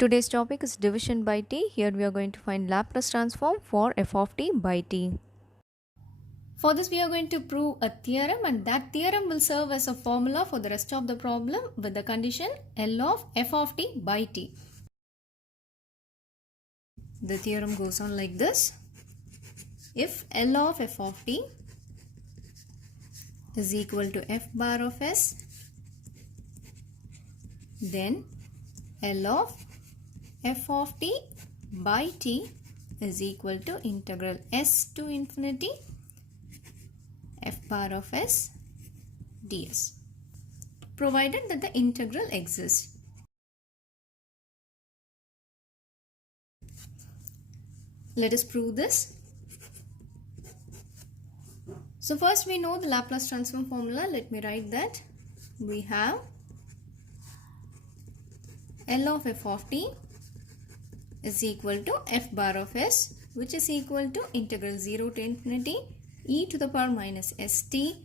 Today's topic is division by t. Here we are going to find Laplace transform for f of t by t. For this we are going to prove a theorem, and that theorem will serve as a formula for the rest of the problem with the condition L of f of t by t. The theorem goes on like this. If L of f of t is equal to f bar of s, then L of f of t by t is equal to integral s to infinity f bar of s ds, provided that the integral exists. Let us prove this. So first we know the Laplace transform formula. Let me write that. We have L of f of t is equal to f bar of s, which is equal to integral 0 to infinity e to the power minus st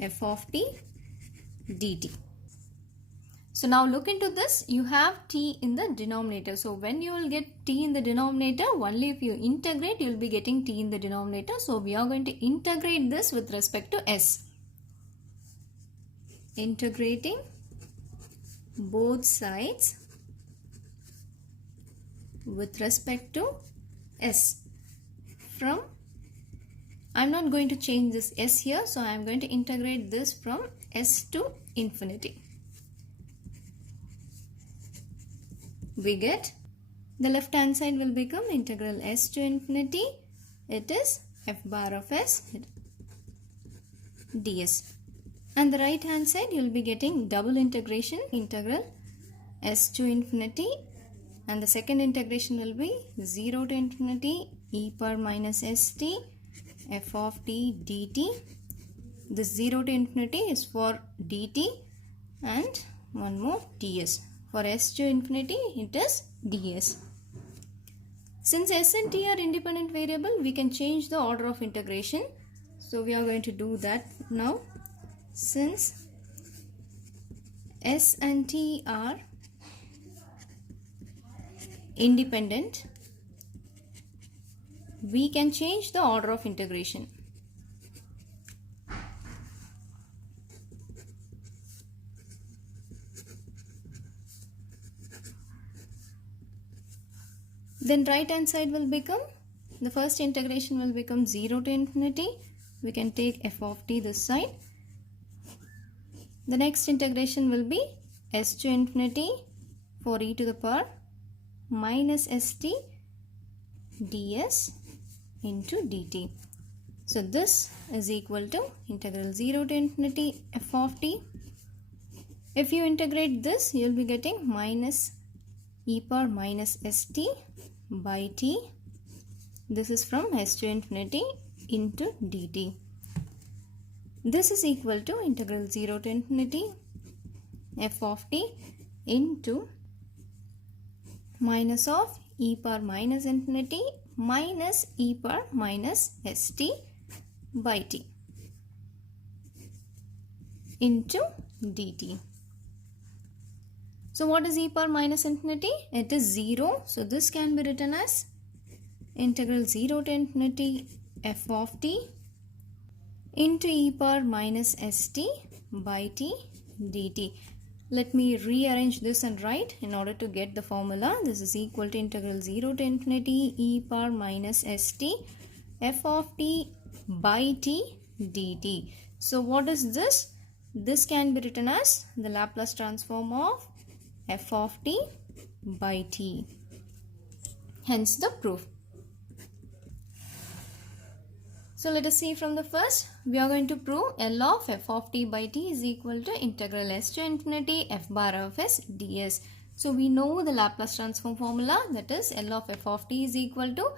f of t dt. So now look into this. You have t in the denominator. So when you will get t in the denominator, only if you integrate you will be getting t in the denominator. So we are going to integrate this with respect to s. Integrating both sides with respect to s. From, I am not going to change this s here, so I am going to integrate this from s to infinity. We get the left hand side will become integral s to infinity. It is f bar of s ds. And the right hand side you will be getting double integration, integral s to infinity, and the second integration will be 0 to infinity e power minus st f of t dt. This 0 to infinity is for dt and one more ds. For s to infinity it is ds. Since s and t are independent variable, we can change the order of integration. So we are going to do that now. Since s and t are independent, we can change the order of integration. Then right hand side will become, the first integration will become 0 to infinity. We can take f of t this side. The next integration will be s to infinity for e to the power minus st ds into dt. So this is equal to integral 0 to infinity f of t. If you integrate this, you will be getting minus e power minus st by t. This is from s to infinity into dt. This is equal to integral 0 to infinity f of t into minus of e power minus infinity minus e power minus st by t into dt. So what is e power minus infinity? It is 0. So this can be written as integral 0 to infinity f of t into e power minus st by t dt. Let me rearrange this and write in order to get the formula. This is equal to integral 0 to infinity e power minus st f of t by t dt. So what is this? This can be written as the Laplace transform of f of t by t. Hence the proof. So let us see from the first. We are going to prove L of f of t by t is equal to integral s to infinity f bar of s ds. So we know the Laplace transform formula, that is L of f of t is equal to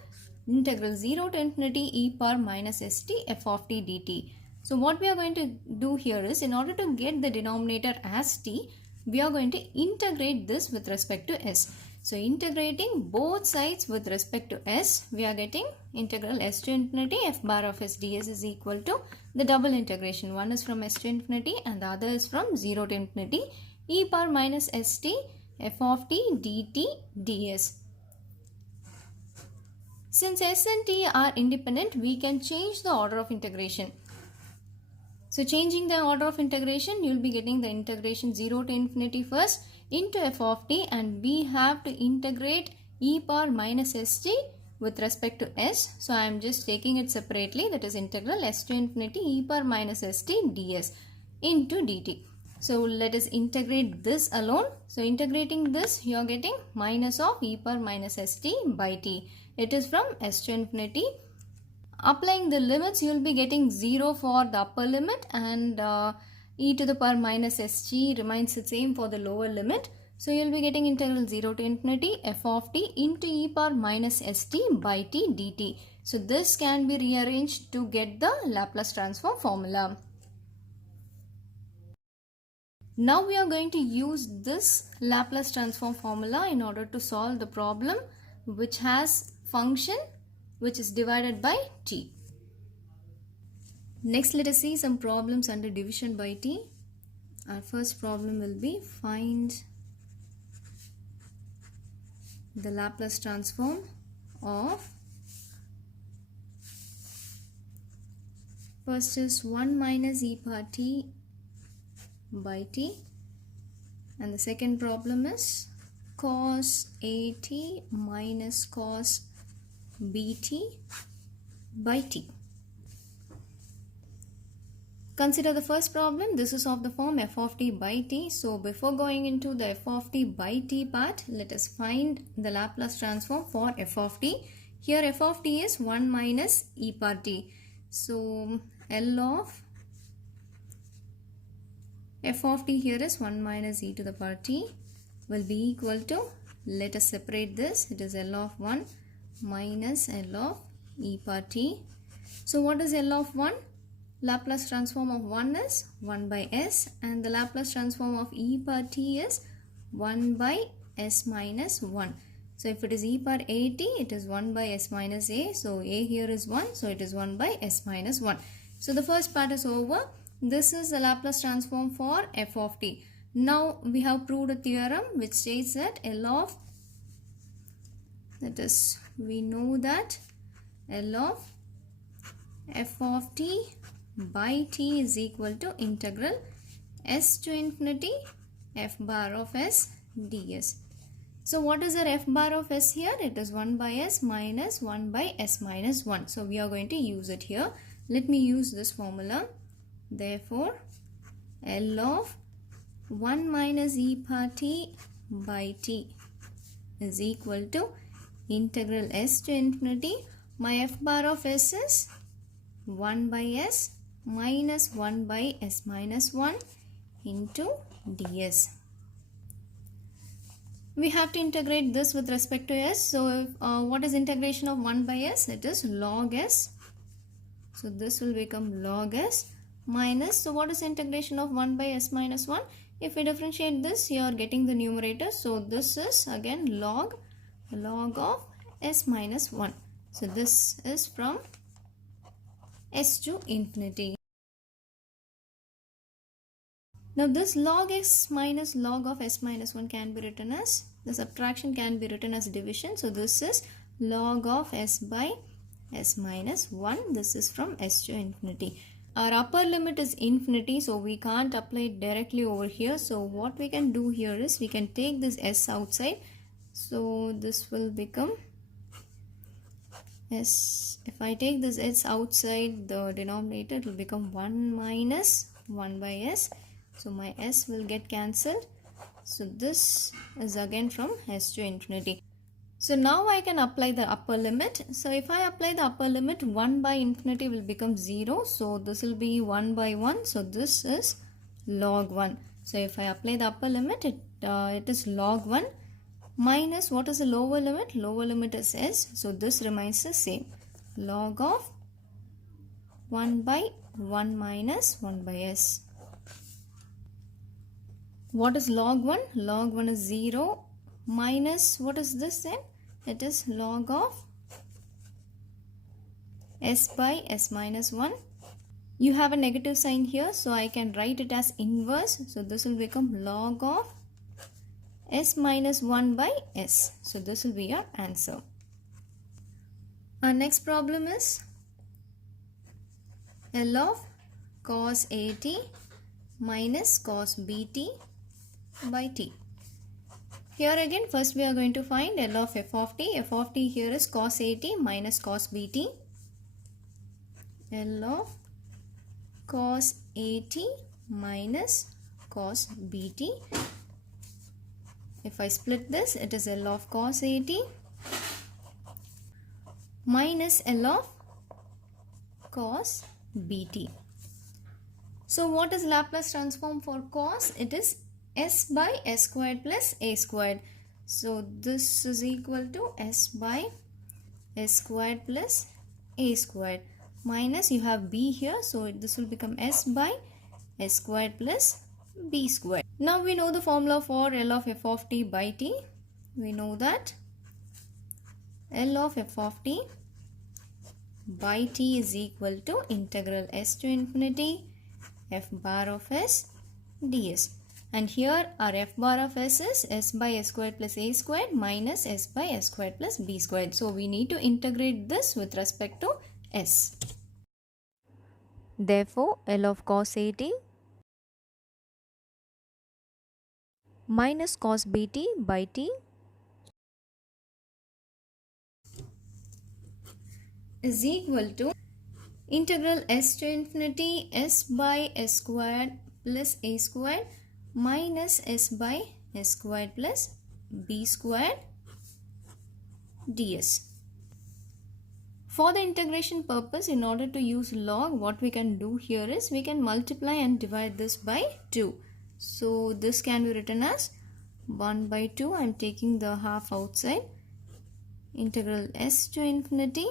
integral 0 to infinity e power minus st f of t dt. So what we are going to do here is, in order to get the denominator as t, we are going to integrate this with respect to s. So integrating both sides with respect to s, we are getting integral s to infinity f bar of s ds is equal to the double integration. One is from s to infinity and the other is from 0 to infinity e power minus st f of t dt ds. Since s and t are independent, we can change the order of integration. So changing the order of integration, you will be getting the integration 0 to infinity first into f of t, and we have to integrate e power minus st with respect to s. So I am just taking it separately, that is integral s to infinity e power minus st ds into dt. So let us integrate this alone. So integrating this, you are getting minus of e power minus st by t. It is from s to infinity. Applying the limits, you will be getting 0 for the upper limit, and e to the power minus st remains the same for the lower limit. So you will be getting integral 0 to infinity f of t into e power minus st by t dt. So this can be rearranged to get the Laplace transform formula. Now we are going to use this Laplace transform formula in order to solve the problem which has function which is divided by t. Next, let us see some problems under division by t. Our first problem will be find the Laplace transform of, first is 1 minus e power t by t, and the second problem is cos at minus cos bt by t. Consider the first problem. This is of the form f of t by t. So before going into the f of t by t part, let us find the Laplace transform for f of t. Here f of t is 1 minus e power t. So L of f of t here is 1 minus e to the power t will be equal to, let us separate this, it is L of 1 minus L of e power t. So what is L of 1? Laplace transform of 1 is 1 by s, and the Laplace transform of e power t is 1 by s minus 1. So if it is e power at, it is 1 by s minus a. So a here is 1, so it is 1 by s minus 1. So the first part is over. This is the Laplace transform for f of t. Now we have proved a theorem which states that L of, that is, we know that L of f of t by t is equal to integral s to infinity f bar of s ds. So what is our f bar of s here? It is 1 by s minus 1 by s minus 1. So we are going to use it here. Let me use this formula. Therefore, L of 1 minus e power t by t is equal to integral s to infinity. My f bar of s is 1 by s minus 1 by s minus 1 into ds. We have to integrate this with respect to s. So what is integration of 1 by s? It is log s. So this will become log s minus, so what is integration of 1 by s minus 1? If we differentiate this, you are getting the numerator. So this is again log of s minus 1. So this is from s to infinity. Now this log s minus log of s minus 1 can be written as, the subtraction can be written as division. So this is log of s by s minus 1. This is from s to infinity. Our upper limit is infinity, so we can't apply it directly over here. So what we can do here is we can take this s outside. So this will become s. If I take this s outside the denominator, it will become 1 minus 1 by s. So my s will get cancelled. So this is again from s to infinity. So now I can apply the upper limit. So if I apply the upper limit, 1 by infinity will become 0. So this will be 1 by 1. So this is log 1. So if I apply the upper limit, it is log 1 minus, what is the lower limit? Lower limit is s. So this remains the same. Log of 1 by 1 minus 1 by s. What is log 1? Log 1 is 0 minus, what is this then? It is log of s by s minus 1. You have a negative sign here, so I can write it as inverse. So this will become log of s minus 1 by s. So this will be your answer. Our next problem is L of cos AT minus cos BT by t. Here again first we are going to find L of f of t. F of t here is cos AT minus cos BT. L of cos AT minus cos BT. If I split this, it is L of cos AT minus L of cos BT. So what is Laplace transform for cos? It is s by s squared plus a squared. So this is equal to s by s squared plus a squared minus you have b here, so this will become s by s squared plus b squared. Now we know the formula for L of f of t by t. We know that L of f of t by t is equal to integral s to infinity f bar of s ds. And here our f bar of s is s by s squared plus a squared minus s by s squared plus b squared. So we need to integrate this with respect to s. Therefore, L of cos AT minus cos BT by t is equal to integral s to infinity s by s squared plus a squared minus s by s squared plus b squared ds. For the integration purpose, in order to use log, what we can do here is we can multiply and divide this by 2. So this can be written as 1 by 2. I am taking the half outside. Integral s to infinity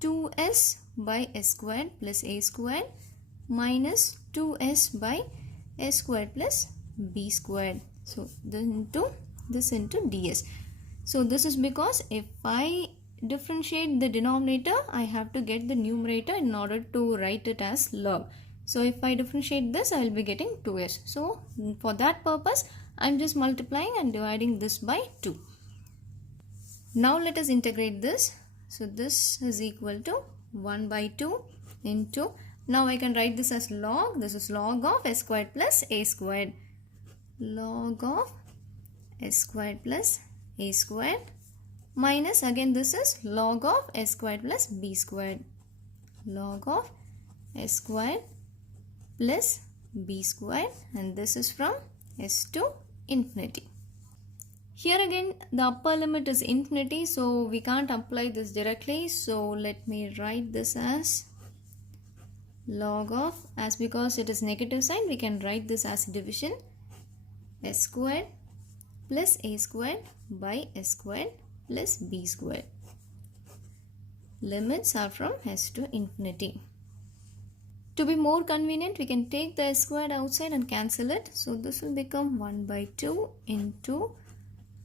2s by s squared plus a squared minus 2s by s squared plus b squared. So this into ds. So this is because if I differentiate the denominator, I have to get the numerator in order to write it as log. So if I differentiate this, I will be getting 2s. So for that purpose, I am just multiplying and dividing this by 2. Now let us integrate this. So this is equal to 1 by 2 into, now I can write this as log. This is log of s squared plus a squared. Log of s squared plus a squared minus, again this is log of s squared plus b squared. Log of s squared plus b squared, and this is from s to infinity. Here again the upper limit is infinity, so we can't apply this directly. So let me write this as log of, as because it is negative sign, we can write this as division, s squared plus a squared by s squared plus b squared. Limits are from s to infinity. To be more convenient, we can take the s squared outside and cancel it. So this will become 1 by 2 into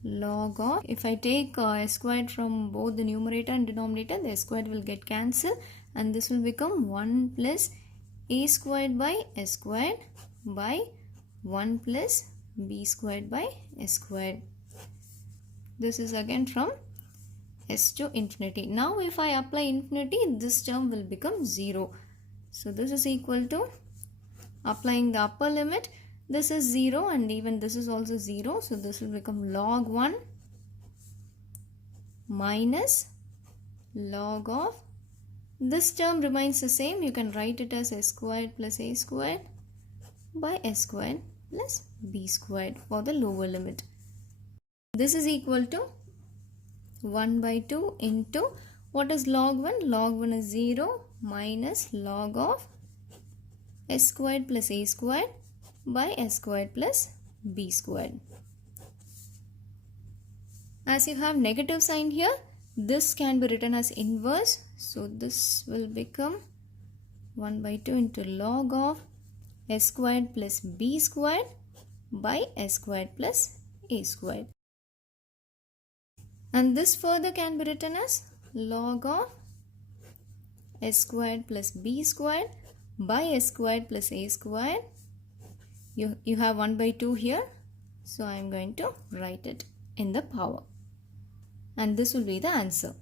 log of, if I take s squared from both the numerator and denominator, the s squared will get cancelled and this will become 1 plus a squared by s squared by 1 plus b squared by s squared. This is again from s to infinity. Now if I apply infinity, this term will become 0. So this is equal to, applying the upper limit, this is 0 and even this is also 0. So this will become log 1 minus log of, this term remains the same. You can write it as s squared plus a squared by s squared plus b squared for the lower limit. This is equal to 1 by 2 into, what is log 1? Log 1 is 0 minus log of s squared plus a squared by s squared plus b squared. As you have negative sign here, this can be written as inverse. So this will become 1 by 2 into log of s squared plus b squared by s squared plus a squared. And this further can be written as log of s squared plus b squared by s squared plus a squared. You have 1 by 2 here. So I am going to write it in the power. And this will be the answer.